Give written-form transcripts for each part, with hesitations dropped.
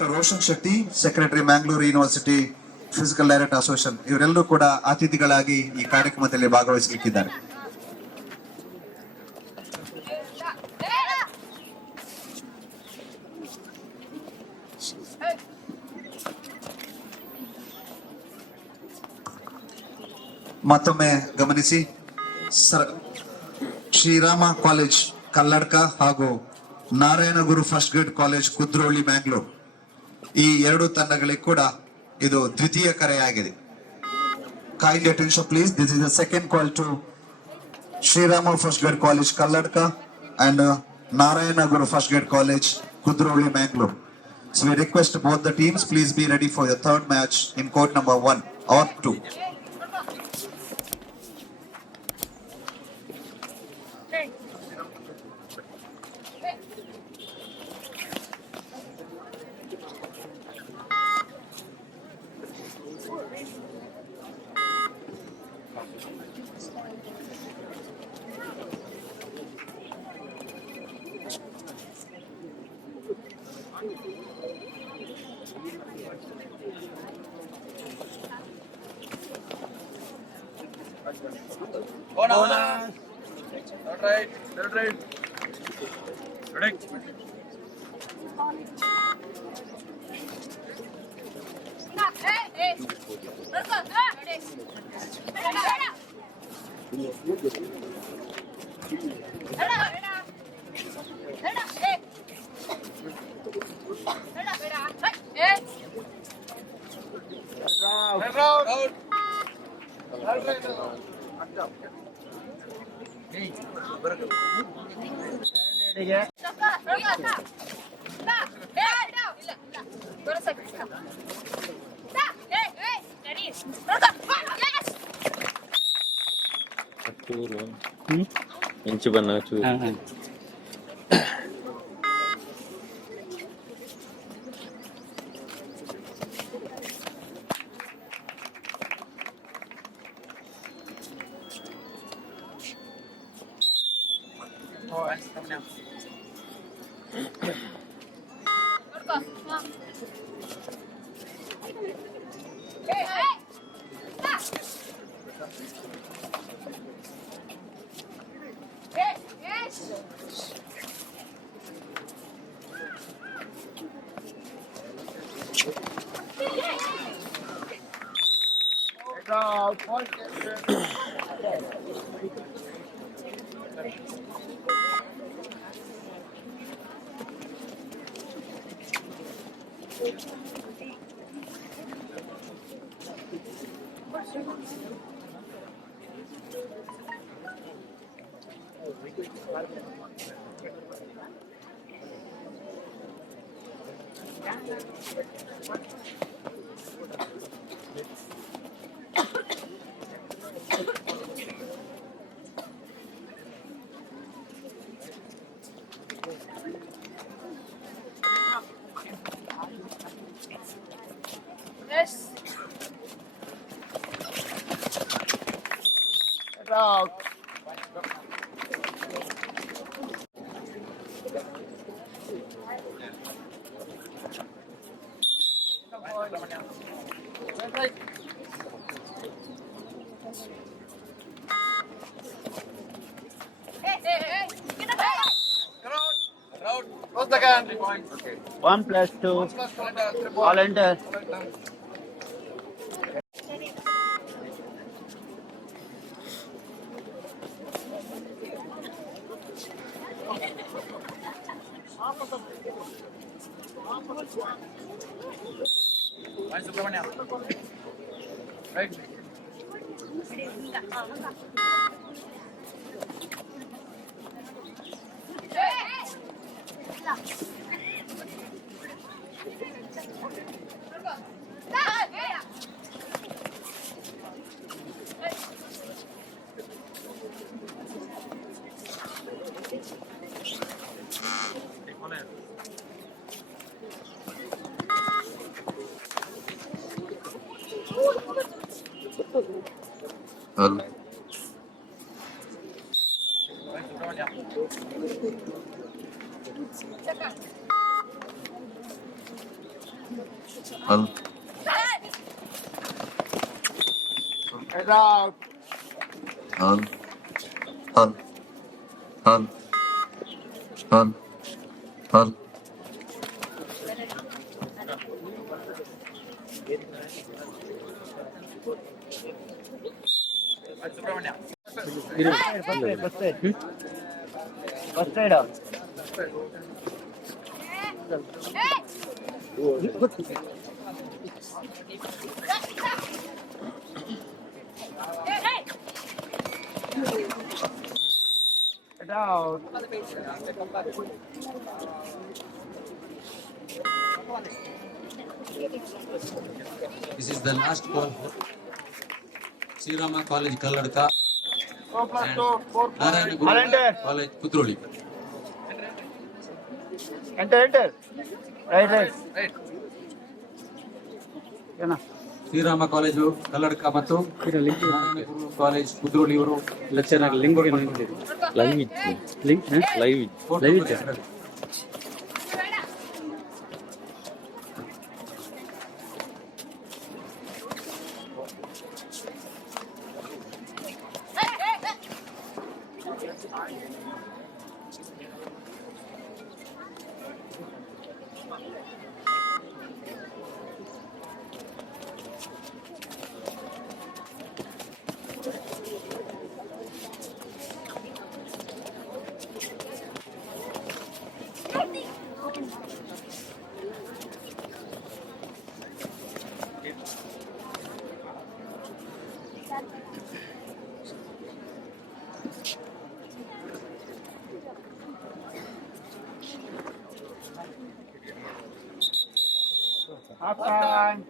Dr. Roshan Shetty, Secretary Mangalore University Physical Director Association. ಇವರೆಲ್ಲರೂ ಕೂಡ ಅತಿಥಿಗಳಾಗಿ ಈ ಕಾರ್ಯಕ್ರಮದಲ್ಲಿ ಭಾಗವಹಿಸಲಿದ್ದಾರೆ. ಮತ್ತೊಮ್ಮೆ ಗಮನಿಸಿ, ಶ್ರೀರಾಮ ಕಾಲೇಜ್ ಕಲ್ಲಡ್ಕ ಹಾಗೂ Narayanaguru first grade college Kudroli Mangalore ಈ ಎರಡು ತಂಡಗಳಿಗೆ ಕೂಡ ಇದು ದ್ವಿತೀಯ ಕರೆಯಾಗಿದೆ. Kindly attention please, this is the second call to Srirama First Grade College Kalladka and Narayana First Grade College Kudroli Mangalore. So we request both the teams please be ready for your third match in court number 1 or 2. Third right. Ready. ఇంచు బన్నా చూ Okay. 1+2 volunteer. Subrahmanya. Right. Hal. Head out. Hal. Hal. Hal. Hal. Hal. Subrahmanya. First side. First side out. Head out. This is the last ball for Srirama College Kalladka and Narayana Guru Volunteer. College Puttur. Enter. Right. Right. Yana. Shrirama college Kalladka ಮತ್ತು Narayana Guru college Kudroli ಇವರು lecture ಆಗಿ link live Half time.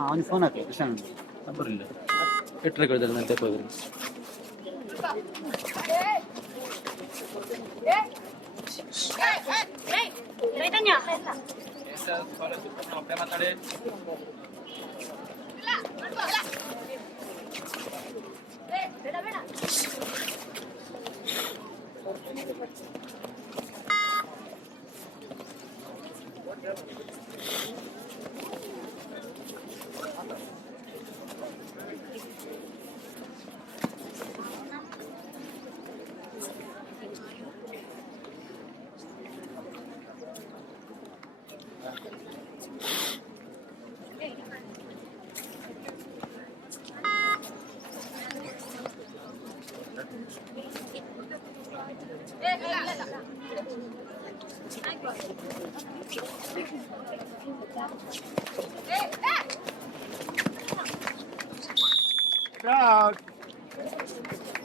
ಅವನಿಗೆ phone ಹಾಕಿ Krishna number ಇಲ್ಲ ಎಟ್ರೆ ಕಳ್ದಲ್ಲ ನಾನು ತಗೋದ್ರಿ आपल्या Matade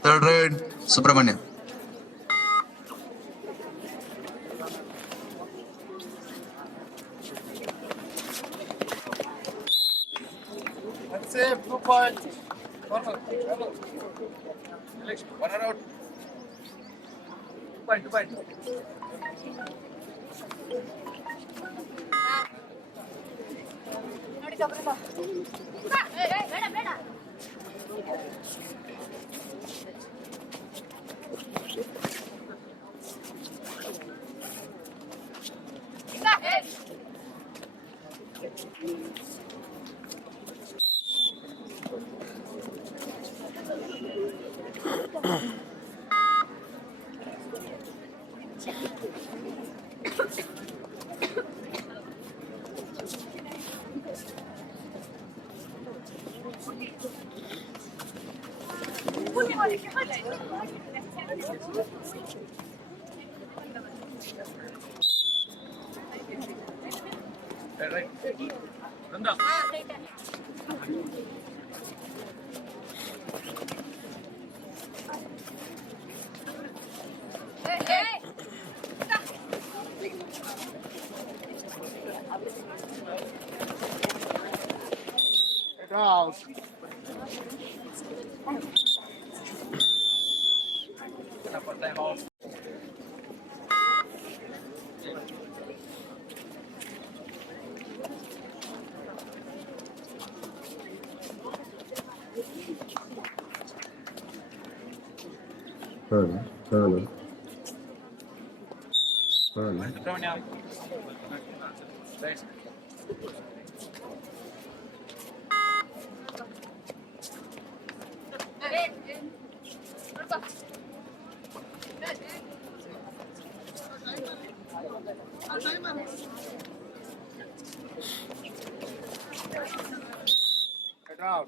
Third red, Subrahmanya. safe 2 points. Corner. Election. 1 out. 2 point. Right. Randa. Out. for time out. Subrahmanya. Right. Get out.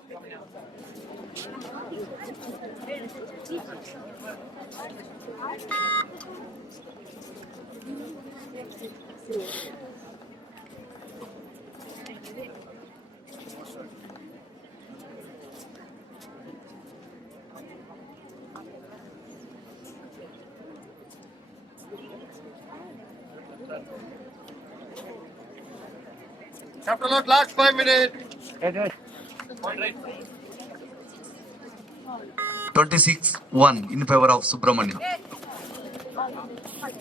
Chapter note, last 5 minutes. Point right. 26-1 in favor of Subrahmanya.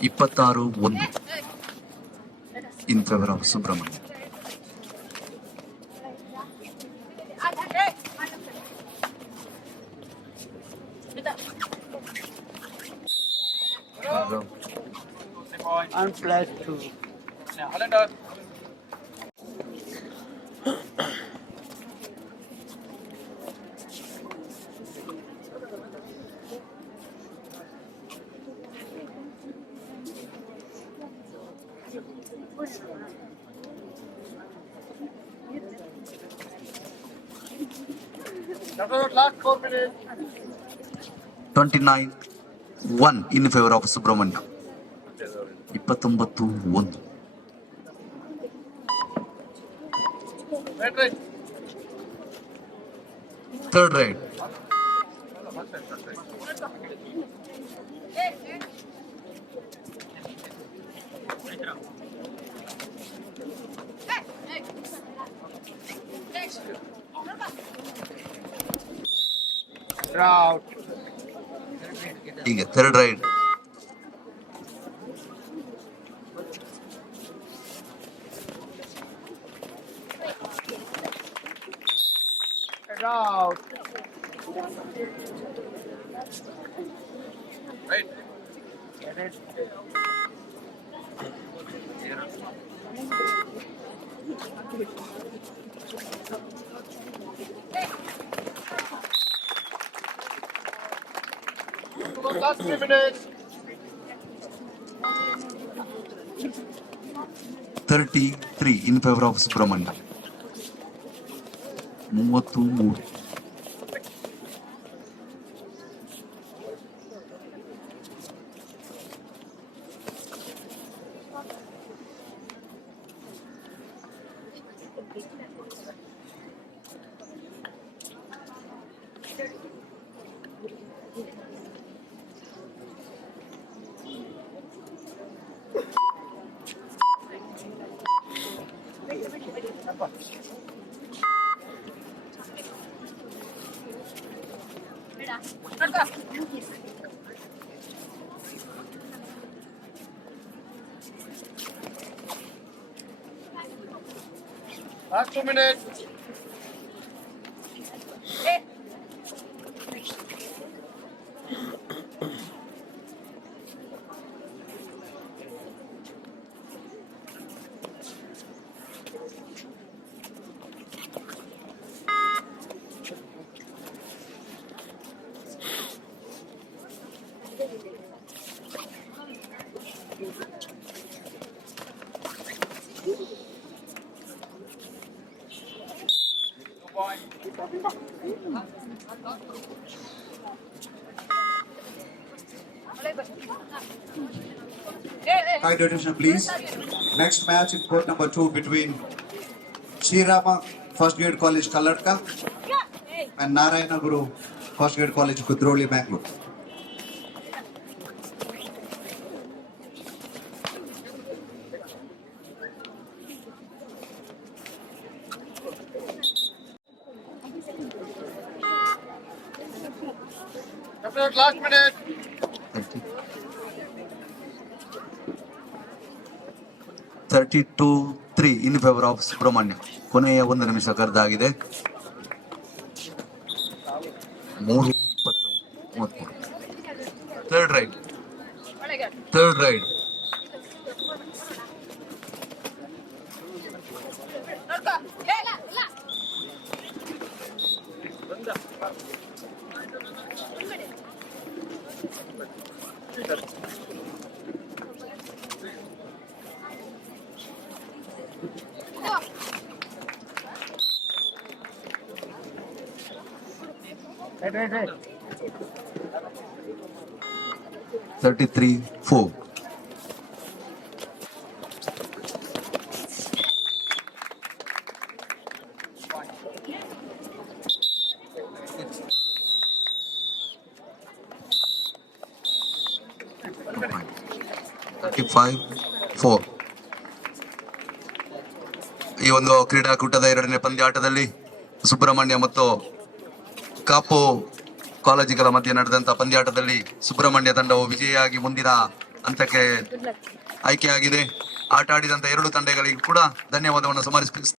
26-1 in favor of Subrahmanya. Point. And plus 2. Yeah, Hollander. Chapter note, last 4 minutes. 29-1 in favor of Subrahmanya. 29-1. Right, right. Third right. Out. ಈಗ third right. Get out. Right. Get it. Last 3 minutes. 33 in favor of Subrahmanya. 33. Last 2 minutes. High attention, please. Next match in court number 2 between Srirama First Grade College Kalladka and Narayana Guru First Grade College Kudroli, Mangalore. Last minute. 32-3 in favor of Subrahmanya. ಕೊನೆಯ 1 ನಿಮಿಷ ಕರೆದಾಗಿದೆ. 3:33. Third ride. 33-4. ಈ ಒಂದು ಕ್ರೀಡಾಕೂಟದ 2ನೇ ಪಂದ್ಯಾಟದಲ್ಲಿ ಸುಬ್ರಹ್ಮಣ್ಯ ಮತ್ತು ಕಾಪು ಕಾಲೇಜುಗಳ ಮಧ್ಯೆ ನಡೆದಂತಹ ಪಂದ್ಯಾಟದಲ್ಲಿ ಸುಬ್ರಹ್ಮಣ್ಯ ತಂಡವು ವಿಜಯಿಯಾಗಿ ಮುಂದಿನ ಹಂತಕ್ಕೆ ಆಯ್ಕೆಯಾಗಿದೆ. ಆಟ ಆಡಿದಂತ 2 ತಂಡಗಳಿಗೂ ಕೂಡ ಧನ್ಯವಾದವನ್ನು ಸಮರ್ಪಿಸುತ್ತೇನೆ.